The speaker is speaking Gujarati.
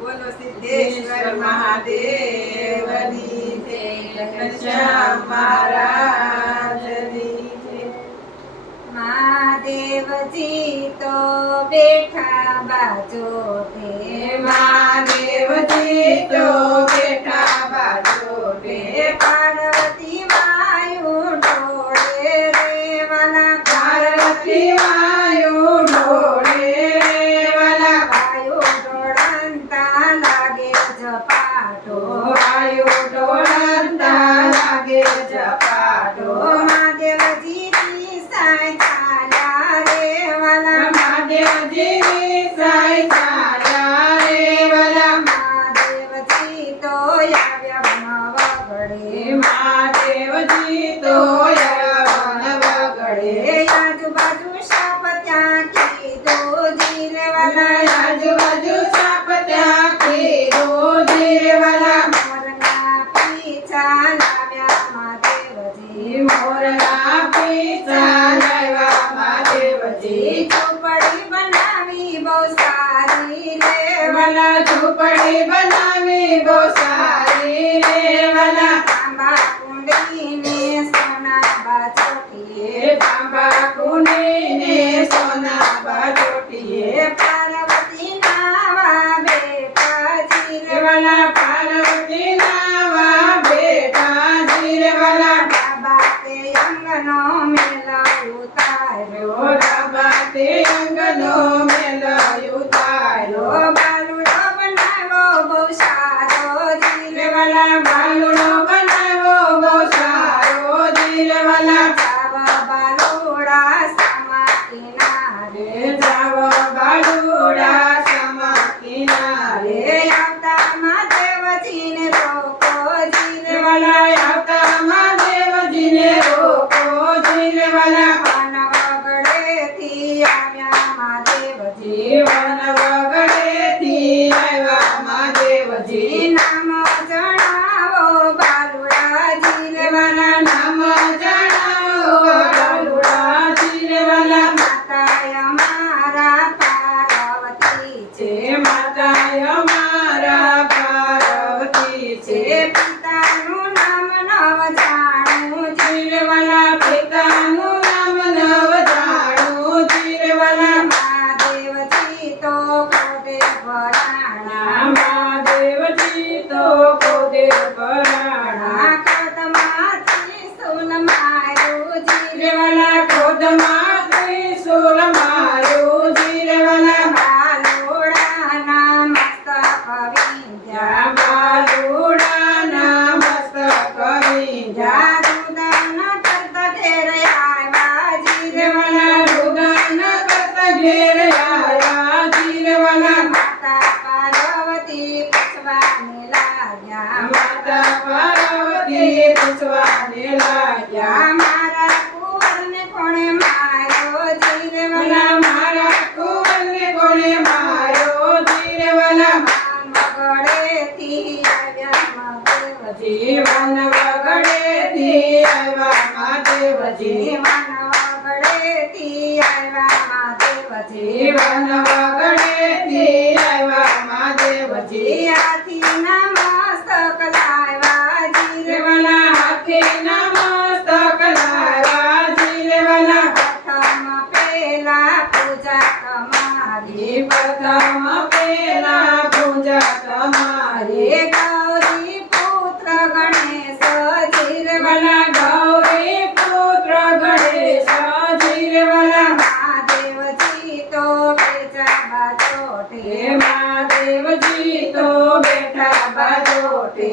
બોલો સિદ્ધેશ્વર મહાદેવની જય, ઘનશ્યામ મહારાજની જય। મહાદેવજી તો બેઠા બાજોટે, મહાદેવજી તો બેઠા બાજોટે, પાર્વતી વાયુ ઢોળે રે વાલા, પાર્વતી વાયુ ઢોળે વાલા, વાયુ ઢોળંતા લાગે ઝપાટો, વાયુ ઢોળંતા લાગે ઝપાટો, મહાદેવજી સાય ચાલ્યા રે વાલા, મહાદેવજી સાઈ ચાલ્યા રે વાલા, મહાદેવજી તો આવ્યા વગડે, મહાદેવજી તો આવ્યા વગડે, આજુબાજુ સાપ ત્યાં કીધું જીરે વાલા, આજુબાજુ સાપ ત્યાં કીધું જીરે વાલા, મોરના પીછા લાવ્યા મહાદેવજી, મોરના પીછા લાવ્યા મહાદેવજી, ઝૂંપડી બનાવી બહુ સારી રે વાલા, ઝૂંપડી બનાવી બહુ સારી રે વાલા, તાંબા કુંડીને સોના બાજોટીએ, તાંબા કુંડીને સોના બાજોટીએ, પાર્વતી નાવા બેઠા જીરે વાલા, પાર્વતી નાવા બેઠા જીરે વાલા, બાબા તે અંગનો મેલો ઉતાર્યો, રાબા તે અંગનો મેલો ઉતાર્યો, બાલુડો બનાવ્યો બહુ સારો જીરે વાલા, બાલુડો બનાવ્યો બહુ સારો જીરે વાલા, જાવ બાલુડા સમા કિનારે, જાવ બાલુડા સમા કિનારે, આવતા મહાદેવજીને રોકો જીરે વાલા, આવતા મહાદેવજીને રોકો જીરે વાલા, વન વગડેથી આવ્યા મહાદેવજી, જીવન વગડેથી આવ્યા મહાદેવજી, નામ જણાવો બાલુડા જીરે વાલા, નામ જણાવો બાલુડા જીરે વાલા, માતા અમારા પાર્વતી છે, છે માતા અમારા પાર્વતી છે, પિતાનું નામ નવ જાણું જીરે વાલા, પિતાનું નામ નવ જાણું જીરે વાલા, મહાદેવજી તો ખોદે ભરાણા, મહાદેવજી તો પોતે પરાણા, ખોદમાંથી સુલ માર્યું જીરે વાલા, ખોદમાં ત્રિશૂલ માર્યું જીરે વાલા, બાલુડાના મસ્તક વિંધ્યા, બાલુડાના મસ્તક વિંધ્યા, જાદુદાન કરતા ઘેર આવ્યા જીરે વાલા, રુદન કરતા ઘેર આવ્યા જીરે વાલા, માતા પાર્વતી પૂછવાને લાગ્યા, માતા પાર્વતી પૂછવાને લાગ્યા, મારા કુંવરને કોણે માર્યો જીરે વાલા, મારા કુંવરને કોણે માર્યો જીરે વાલા, વગડેથી આવ્યા મહાદેવજી, જીવન વગડેથી આવ્યા મહાદેવજી, વગડેથી આવ્યા મહાદેવજી, જીવન વગડેથી આવ્યા મહાદેવજી, હાથીના મસ્તક લાવ્યા જીરે વાલા, હાથીના મસ્તક લાવ્યા જીરે વાલા, પ્રથમ પેલા પૂજા તમારી, પ્રથમ પેલા પૂજા તમારી, ગૌરી પુત્ર ગણેશ જીરે વાલા, ગૌરી પુત્ર ગણેશ જીરે વાલા, મહાદેવજી તો બેજા બાજોટે, હે મહાદેવજી તો બેઠા બાજોટે,